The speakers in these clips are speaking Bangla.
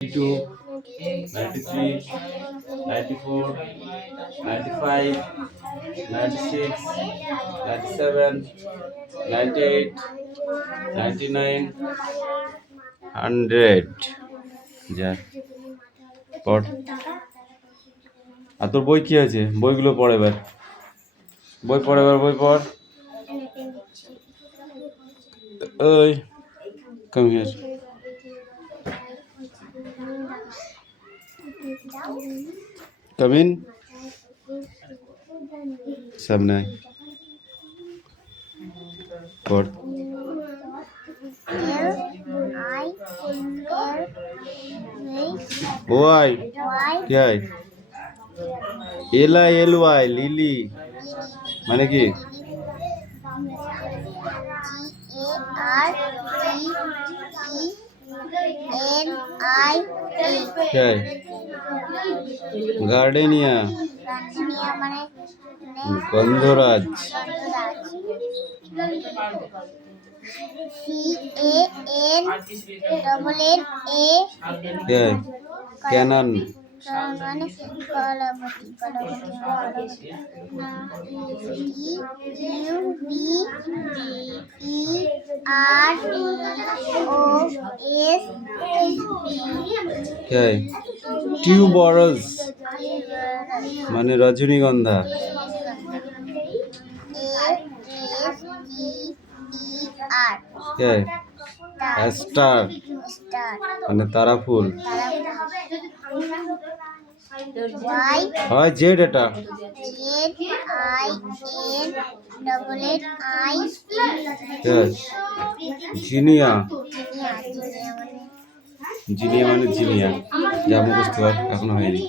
92, 93, 94, 95, 96, 97, 98, 99, 100 যা পড়। আর তোর বই কি আছে? বইগুলো পড় এবার। বই পড় এবার, বই পড়। ওই কাম হিয়ার। Come in. সামনে পড়। ওয়াই কি হয়? LILY লিলি মানে কি? গার্ডেনিয়া গন্ধরাজ ক্যানন টিউবরোজ মানে রজনীগন্ধা স্টার মানে তারা ফুল হয় জেড এটা জিনিয়া জিনিয়া মানে জিনিয়া যা মুখস্থ কর এখনো হয়নি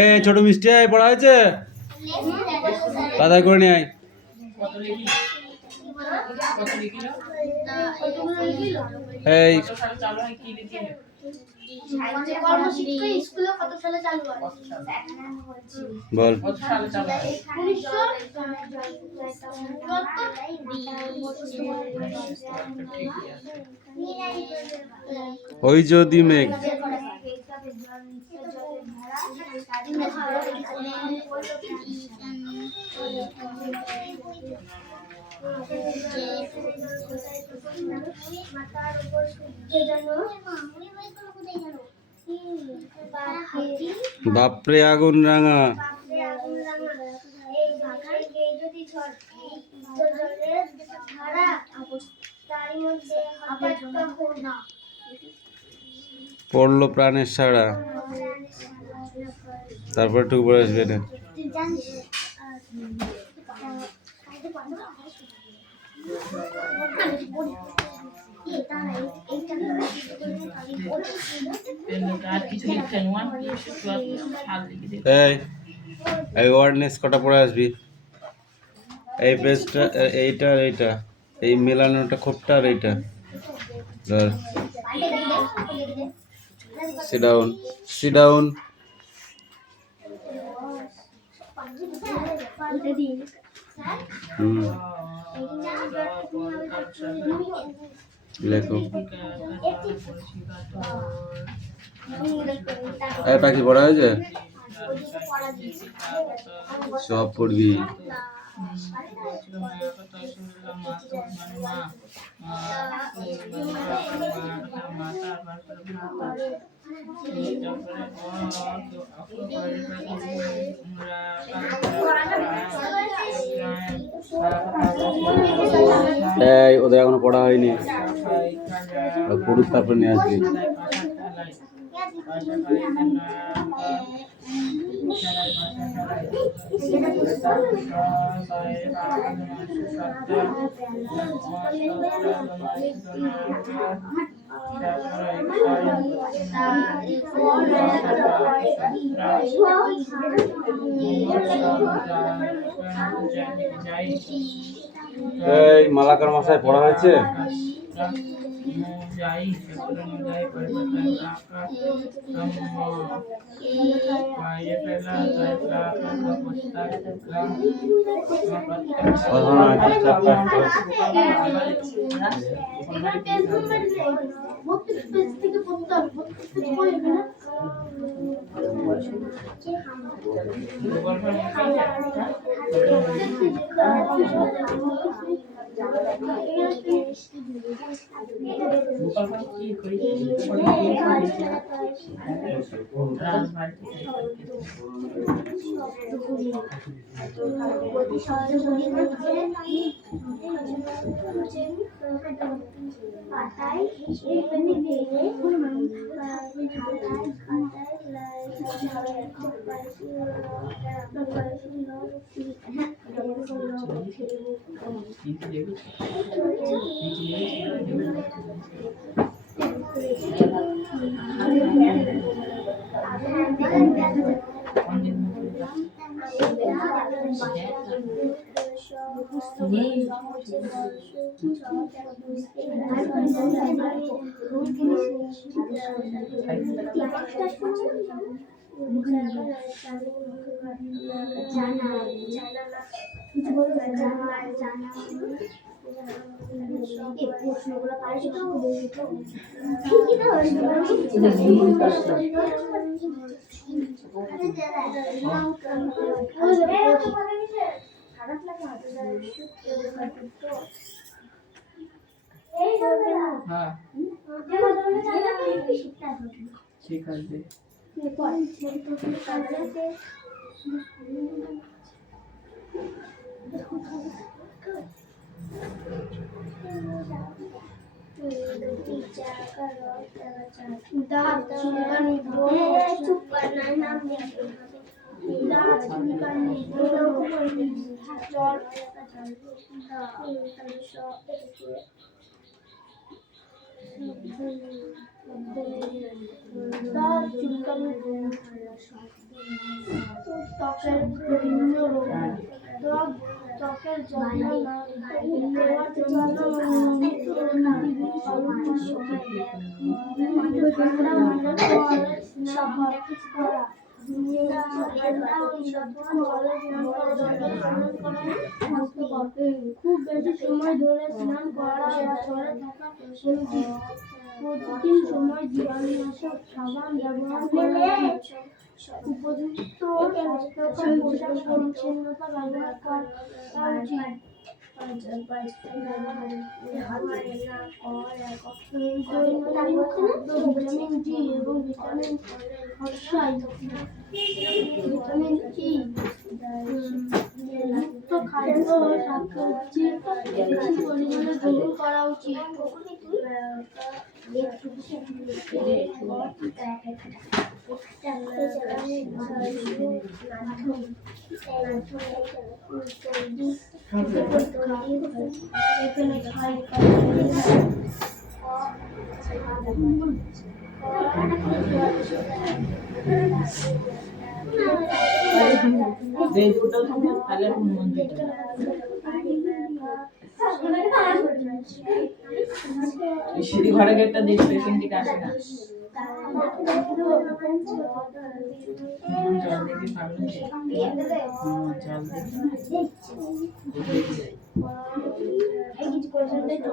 এই ছোট মিষ্টি আয় পড়া হয়েছে তাড়াতাড়ি করে নিয়ে আয় এই বল ওই যদি মেঘ বাপরে আগুন রাঙা পড়লো প্রাণের সাড়া তারপর টুকু পড়ে আসবে না এই ওয়ার্ডনেস কটা পড়ে আসবি এই পেজটা এইটা আর এইটা এই মেলানোটা খোপটা আর এইটা ধর sit down লেখো এই পাখি পড়া হয়েছে সব পড়বি এই ওদের এখনো পড়া হয়নি পড়ুক তারপর নিয়ে আসবি এই মালাকার মশাই পড়া হয়েছে যাই সেগুলো যাই পরিবর্তন আকার বাইরে ফেলা যায় হ্যাঁ ঠিক আছে ত্বকের বিভিন্ন রোগ ত্বকের যত্ন নেওয়ার জন্য খুব বেশি সময় ধরে স্নান করা বা ঘরে থাকা উচিত। প্রতিদিন সময় জীবাণুনাশক সাবান ব্যবহার করা উপযুক্ত স্বাস্থ্যকর পোশাক পরিচ্ছন্নতা ব্যবহার করা উচিত। ভিটামিন ডি এবং ভিটামিন ভিটামিন ই যুক্ত খাদ্য ও শাকসবজি বেশি পরিমাণে গ্রহণ করা উচিত। সিঁড়ি ঘরে গেটটা দিয়ে পেশেন্ট দিকে আসে না জল দেখে পাবেন জল দেখে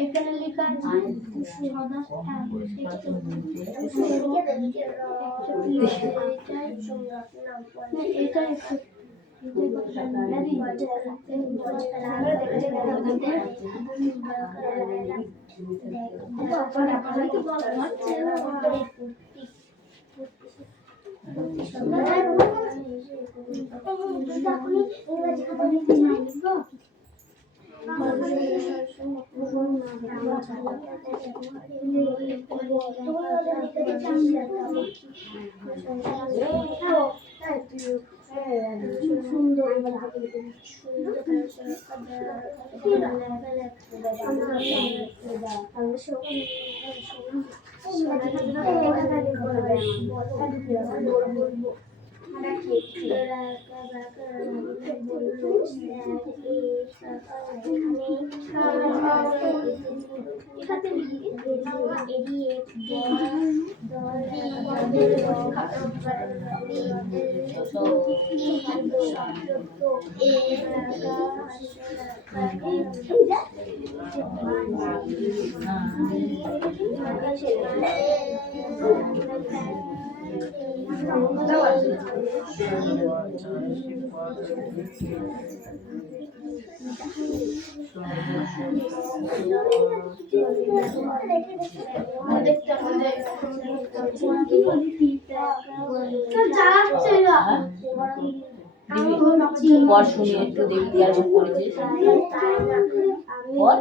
এখানে লেখা আছে এটাই পর শুনি একটু দেখি কি আর করেছিস পর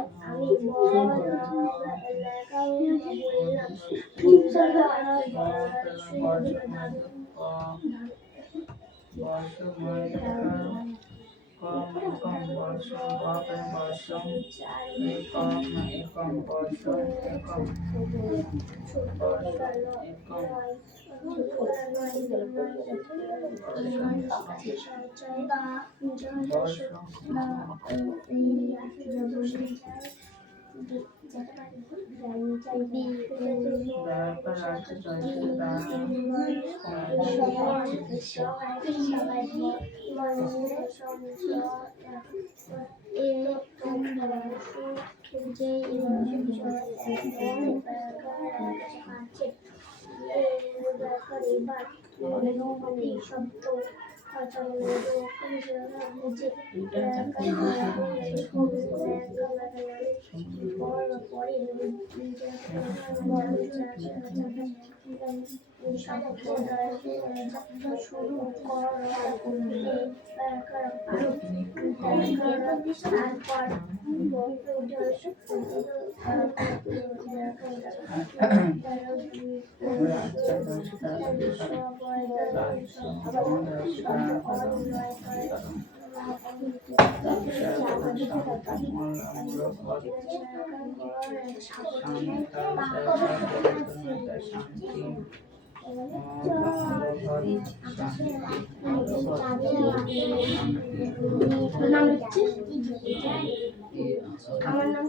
আমার নাম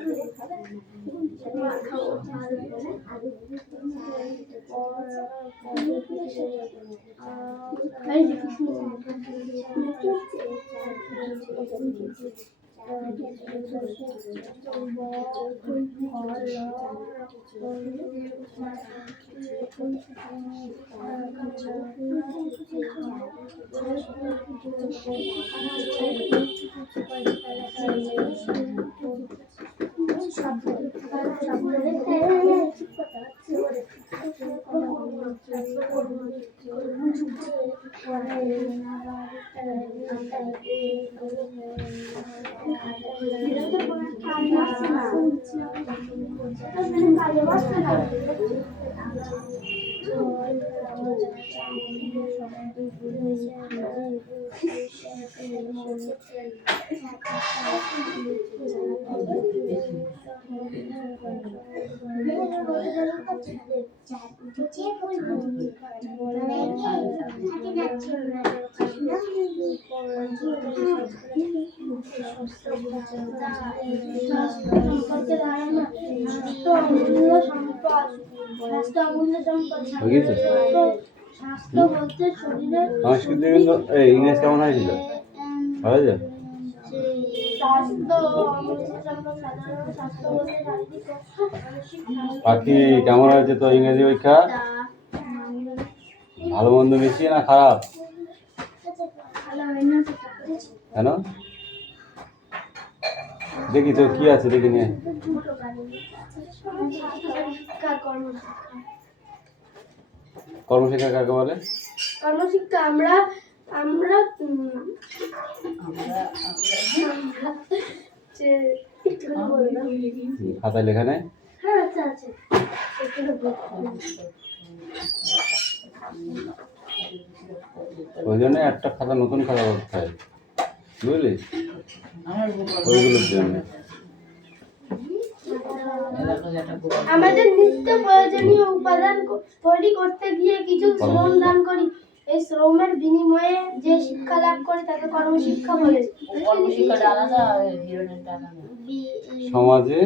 স্বাস্থ্য বলতে শরীরের সংস্কৃতি কিন্তু এই ইংরেজ কেমন হয়েছিল? ভালো হয়েছে? পাখি কেমন হয়েছে তো ইংরেজি পরীক্ষা? ভালো মন্দ মিশিয়ে না খারাপ? কেন? দেখি তো কি আছে দেখি নিয়ে। কর্মশিক্ষা কাকে বলে? কর্মশিক্ষা আমরা আমরা যে একটু বলবো। খাতায় লেখা নেই? হ্যাঁ আচ্ছা আছে একটু ওই জন্য একটা খাতা নতুন খাতা করতে হয়, বুঝলি, ওইগুলোর জন্য। আমাদের নিত্য প্রয়োজনীয় উপাদান তৈরি করতে গিয়ে কিছু শ্রম দান করি, এই শ্রমের বিনিময়ে যে শিক্ষা লাভ করি তাকে কর্মশিক্ষা বলে। সমাজে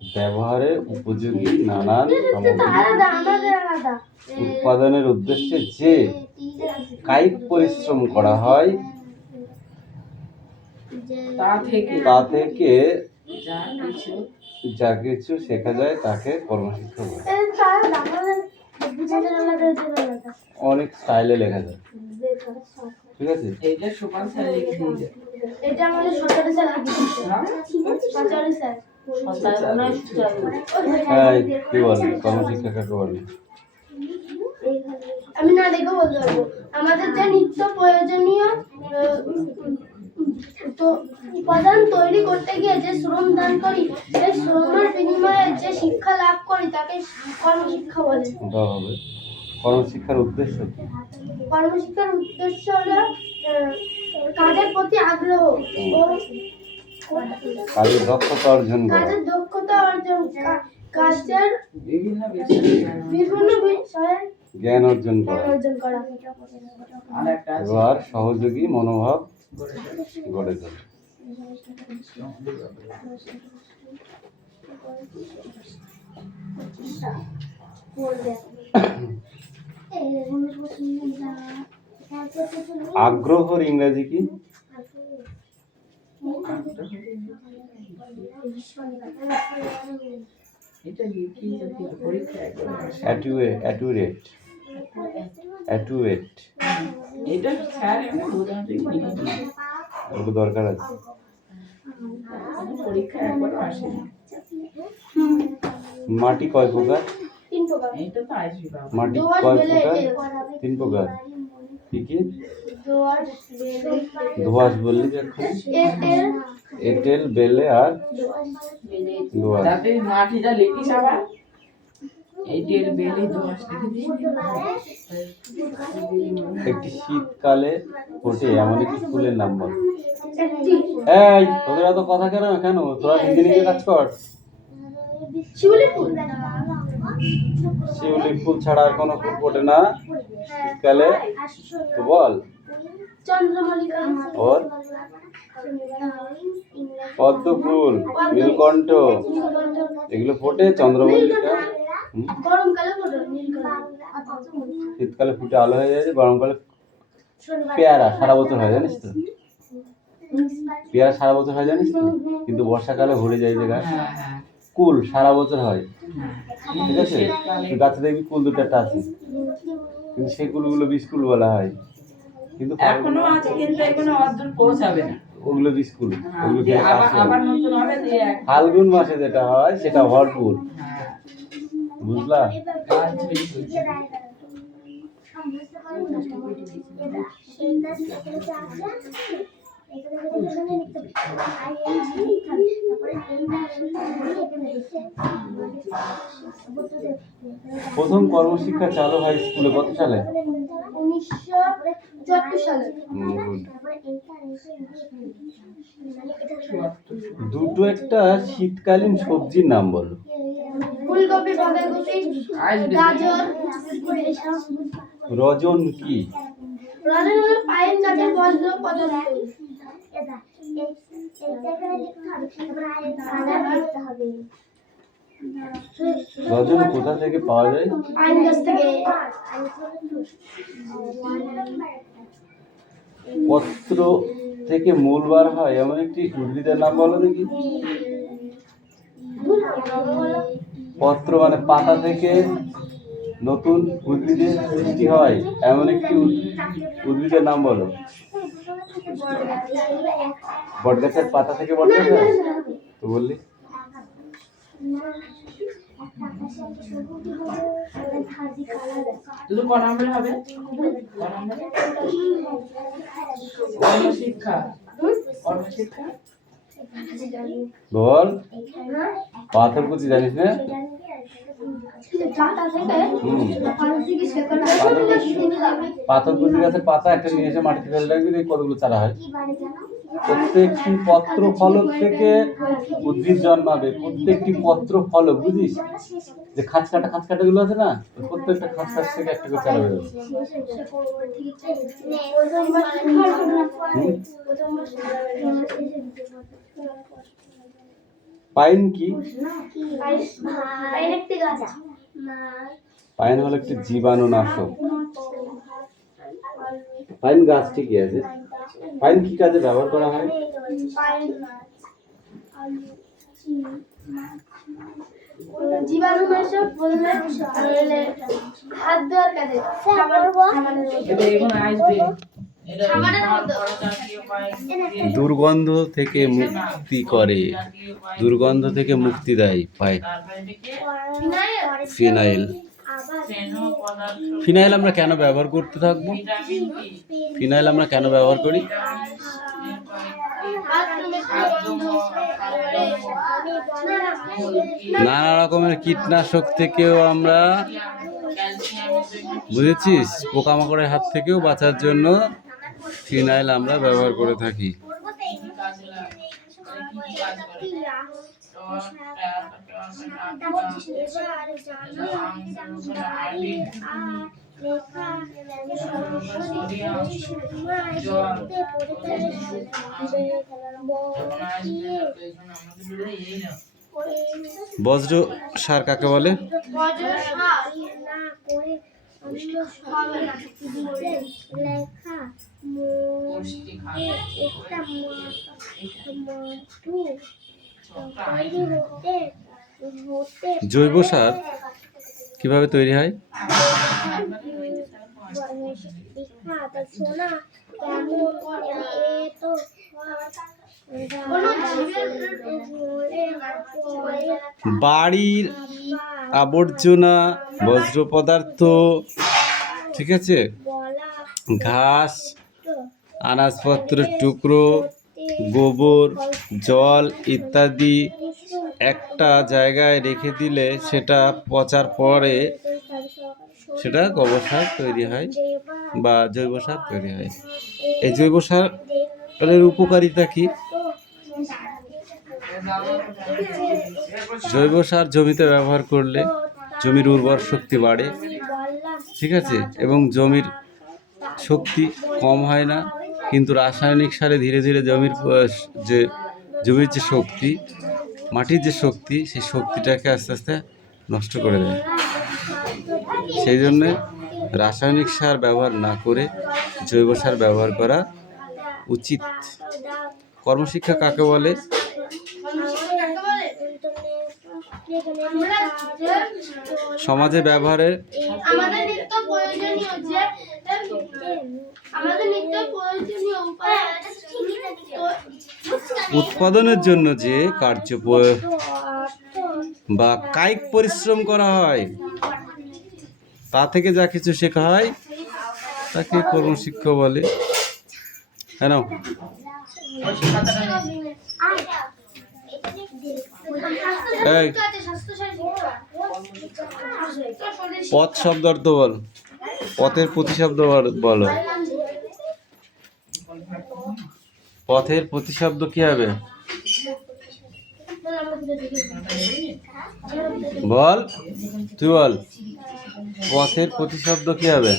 ব্যবহারে উপযোগী নানান উৎপাদনের উদ্দেশ্যে যে কায়িক পরিশ্রম করা হয় তা থেকে যা কিছু শেখা যায় তাকে কর্মশিক্ষা বলে। অনেক স্টাইলে লেখা যায়, ঠিক আছে। এটা আমাদের সরকারি স্যার সরকারি স্যার কি বলে কর্মশিক্ষা কাকে বলে? আমি না দেখে বলতে পারবো। আমাদের যে নিত্য প্রয়োজনীয় উপাদান তৈরি করতে গিয়ে যে শ্রম দান করি, সেই শ্রমের বিনিময়ে যে শিক্ষা লাভ করি তাকে কর্মশিক্ষা বলে। হবে কর্মশিক্ষার উদ্দেশ্য কি? কর্মশিক্ষার উদ্দেশ্য হলো কাজের প্রতি আগ্রহ ও কাজের দক্ষতা অর্জন করা, কাজের দক্ষতা অর্জন, কাজের বিভিন্ন বিষয়ে জ্ঞান অর্জন করা, এবার সহযোগী মনোভাব গড়ে তোলে। আগ্রহের ইংরেজি কি? দরকার আছে। মাটি কয় প্রকার? মাটি কয় প্রকার? 3 প্রকার। কি কি? দোআঁশ বললি যে এঁটেল, বেলে আর দোআঁশ। মাটিটা লিখিস আবার এঁটেল, বেলে, দোআঁশ লিখে দিস। একটি শীতকালে ফোটে এমন একটি ফুলের নাম বল। এই তোদের এত কথা কেন? তোরা নিজে নিজে কাজ কর। শিউলি ফুল ছাড়া আর কোনো ফুল ফোটে না শীতকালে, তো বল। চন্দ্রমল্লিকা, পদ্ম ফুল, নীলকণ্ঠ, এগুলো ফোটে। চন্দ্রমল্লিকা গরমকালে ফোটে, শীতকালে ফুটে আলো হয়ে যায়, গরমকালে পেয়ারা সারা বছর হয়, জানিস তো? পেয়ারা সারা বছর হয়, জানিস তো? কিন্তু বর্ষাকালে ভরে যায় যে গাছ। কুল সারা বছর হয়, ঠিক আছে। গাছে দেখবি কুল 2-4টা আছে, কিন্তু সেই কুলগুলো বিস্কুল বলা হয়। কিন্তু এখনো আছে, কিন্তু এখনো অদ্ভুত পৌঁছাবে না, ওগুলো বিস্কুল। ওগুলো আবার নতুন হবে। ফাল্গুন মাসে যেটা হয় সেটা ভরপুর, বুঝলা? প্রথম কর্মশিক্ষা চালু হয় স্কুলে কত সালে? 1974 সালে। দুটো একটা শীতকালীন সবজির নাম বলো। ফুলকপি, বাঁধাকপি, গাজর। রজন কি? রজন হলো পায়ের কাজের বজ্র পদার্থ। রজন কোথা থেকে পাওয়া যায়? পাইন গাছ থেকে। পত্র থেকে মূল বার হয় এমন একটি উদ্ভিদের নাম বলো দেখি। পত্র মানে পাতা থেকে নতুন উদ্ভিদের সৃষ্টি হয় এমন একটি উদ্ভিদের নাম বলো। বটগাছের পাতা থেকে বটগাছ হয় তো বললি। শুধু ক নম্বরে হবে? ক নম্বরে? কর্মশিক্ষা। কর্মশিক্ষা। বল, পাথর কুচি জানিস না? পাথর কুচি গাছের পাতা একটা নিয়ে এসে মাটিতে ফেলে রাখবি, দেখবি কতগুলো চারা হয়। প্রত্যেকটি পত্র ফলক থেকে উদ্ভিদ জন্মাবে। প্রত্যেকটি পত্র ফলক, বুঝিস যে খাঁচ কাটা গুলো আছে না, প্রত্যেকটা খাঁচ থেকে একটা করে চারা বেরোবে। পাইন কি? পাইন হলো একটি জীবাণুনাশক। পাইন গাছ ঠিকই আছে। পাইন কি কাজে ব্যবহার করা হয়? জীবাণুনাশক বললে হাত ধোয়ার কাজে। এটা এখন আসবে। দুর্গন্ধ থেকে মুক্তি করে, দুর্গন্ধ থেকে মুক্তি দেয় পাইন। ফিনাইল। ফিনাইল আমরা কেন ব্যবহার করতে থাকবো? ফিনাইল আমরা কেন ব্যবহার করি? নানা রকমের কীটনাশক থেকেও আমরা, বুঝেছিস, পোকামাকড়ের হাত থেকেও বাঁচার জন্য ফিনাইল আমরা ব্যবহার করে থাকি। বজ্র সার কাকে বলে? জৈব সার কিভাবে তৈরি হয়? বাড়ির আবর্জনা, বজ্র পদার্থ, ঠিক আছে, ঘাস, আনাজপত্রের টুকরো, গোবর, জল ইত্যাদি একটা জায়গায় রেখে দিলে সেটা পচার পরে সেটা গোবর সার তৈরি হয় বা জৈব সার তৈরি হয়। এই জৈব সারের উপকারিতা কি? জৈব সার জমিতে ব্যবহার করলে জমির উর্বর শক্তি বাড়ে, ঠিক আছে, এবং জমির শক্তি কম হয় না। কিন্তু রাসায়নিক সারে ধীরে ধীরে জমির যে শক্তি, মাটির যে শক্তি, সেই শক্তিটাকে আস্তে আস্তে নষ্ট করে দেয়। সেই জন্যে রাসায়নিক সার ব্যবহার না করে জৈব সার ব্যবহার করা উচিত। কর্মশিক্ষা কাকে বলে? সমাজে ব্যবহারের উৎপাদনের জন্য যে কার্য বা কায়িক পরিশ্রম করা হয়, তা থেকে যা কিছু শেখা হয় তাকে কর্মশিক্ষা বলে। হ্যাঁ না? পথ শব্দ অর্থ বল। পথের প্রতিশব্দ বলো। পথের প্রতিশব্দ কি হবে? বল, তুই বল। পথের প্রতিশব্দ কি হবে?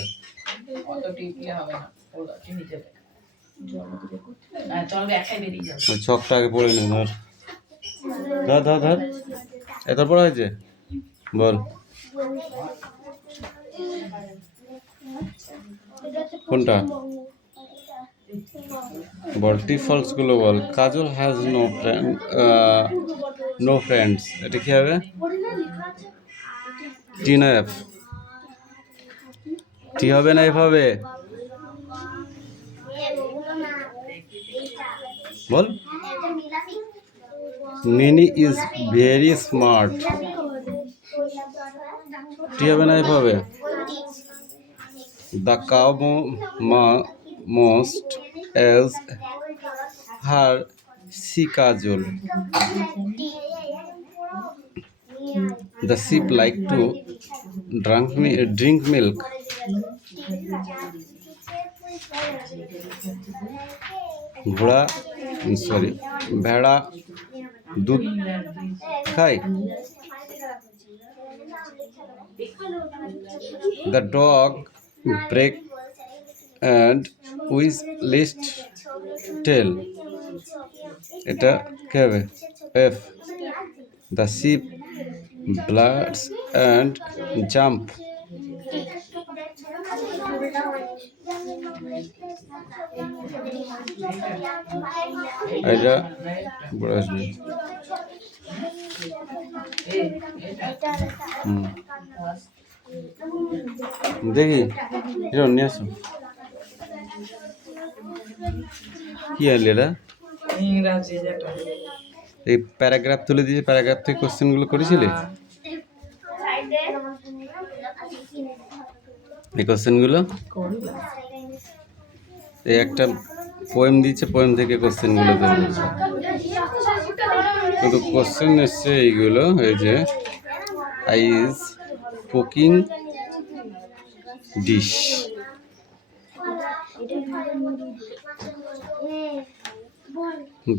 ছকটা আগে পড়ে নে। ধর ধর ধর, এত পড়া হয়েছে, বল। কোনটা বল? ডিফল্টস গুলো বল। কাজল হ্যাজ নো ফ্রেন্ডস, এটা কি হবে? টি না এফ? টি হবে না এফ হবে? বল। Mini is very smart. T হবে না, এফ হবে। The cow most as her sikajol. The sheep like to drink milk. ঘোড়া ভেড়া দুধ খায়। The dog break and with list tail. এটা কি হবে? F. The sheep blurs and jump. এটা বড় আসবে। দেখি হিরণ নিয়ে আসো। কি আনলি এটা? ইংরাজি যেটা এই প্যারাগ্রাফ তুলে দিয়ে প্যারাগ্রাফ থেকে কোশ্চেনগুলো করেছিলি? এই কোশ্চেনগুলো করলাম। এই একটা পোয়েম দিচ্ছে, পোয়েম থেকে কোশ্চেনগুলো দেবে। কিন্তু কোশ্চেন এসছে এইগুলো, এই যে আইজ কুকিং ডিশ,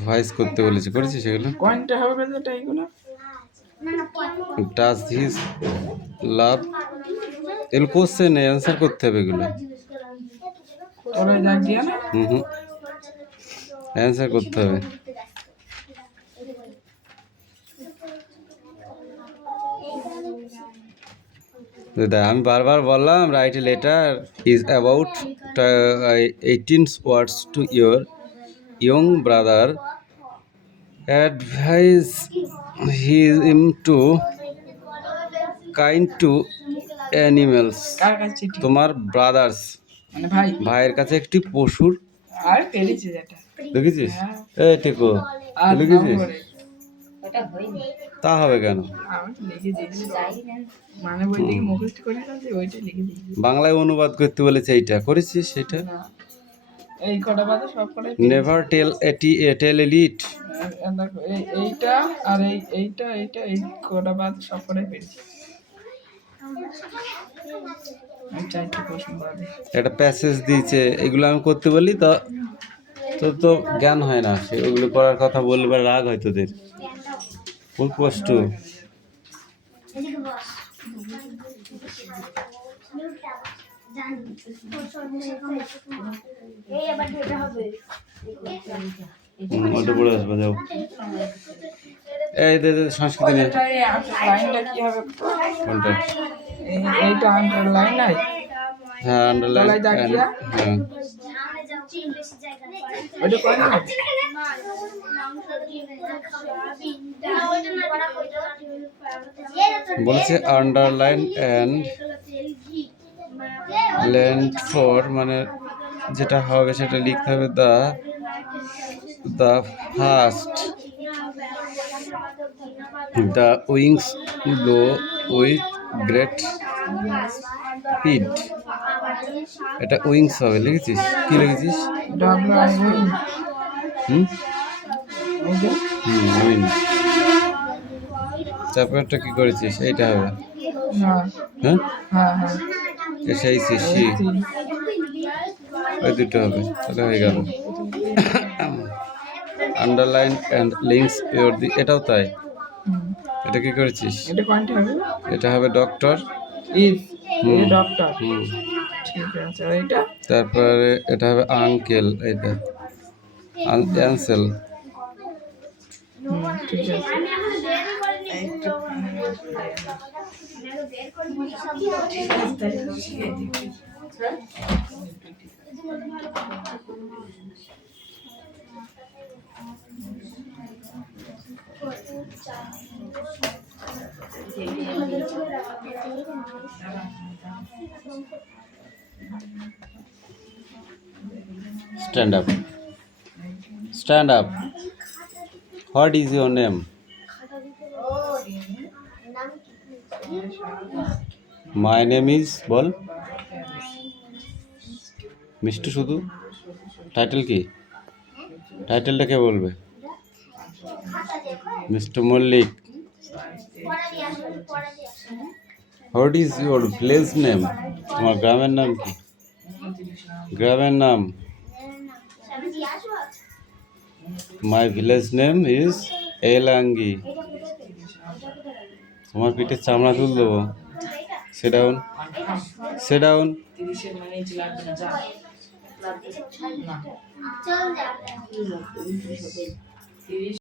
ভয়েস করতে বলেছে, করেছিস সেগুলো? কোনটা হবে যেটা এইগুলো? ডাজ হিজ লাভ, এগুলো কোশ্চেন অ্যান্সার করতে হবে এগুলো। ওরা যা দিয়া না অ্যান্সার করতে হবে। আমি বারবার বললাম write a letter is about 18 words to your young brother, advise him to kind to animals. কার কাছে চিঠি? তোমার ব্রাদার্স মানে ভাই ভাইয়ের কাছে একটি পশুর, আর পেরেছে যেটা দেখেছিস? হ্যাঁ। এই টেকো আর লিখেছিস? নম্বরে তা হবে কেন? আমি লিখে দিয়েছি, মানে বই থেকে মুখস্থ করে না, ওইটা লিখে দিয়েছি। বাংলায় অনুবাদ করতে বলেছে, এইটা করেছিস? সেটা না, এই কটা বাদে সব কটাই নেভার টেল টেল এলিট। এইটা আর এইটা এই কটা বাদ সব কটাই পেরেছি। আমি চারটে প্রশ্ন বাদে একটা প্যাসেজ দিয়েছে, এগুলো আমি করতে বলি তো তোর তো জ্ঞান হয় না, সে ওগুলো করার কথা বললে রাগ হয় তোদের, খুব কষ্ট। অটো পড়ে আসবে, যাও। এই সংস্কৃতি নিয়ে লাইনটা কি হবে? কোনটা? এইটা আন্ডারলাইন নাই? হ্যাঁ, আন্ডারলাইন। তলায় দাগিয়া? হ্যাঁ, ওইটা কোন হবে? বলেছে আন্ডারলাইন অ্যান্ড ল্যান্ড ফর, মানে যেটা হবে সেটা লিখতে হবে the first, the wings blow with great speed. এটা উইংস হবে, লিখেছিস? কি লিখেছিস? উইং। তারপরটা কি করেছিস? এইটা হবে, হ্যাঁ সেই সি, ওই দুটো হবে, তাহলে হয়ে গেল। আন্ডারলাইন অ্যান্ড লিঙ্কস ইউর দি, এটাও তাই। এটা কি করেছিস? এটা কোনটা হবে? এটা হবে ডক্টর ইজ, এই ডক্টর। ঠিক আছে, আর এটা? তারপরে এটা হবে আঙ্কেল, এটা অ্যান্সেল। ঠিক আছে। Stand up. Stand up. What is your name? My name is বল, মিষ্টু শুধু। টাইটেল কি? টাইটেলটা কে বলবে? Mister Mallick. What is your village name? তোমার গ্রামের নাম কি? গ্রামের নাম? My village name is Elangi. তোমার পিঠে চামড়া তুল দেবো। Sit down, sit down. 30 minute লাগবে না, যা। না। চল যা। 30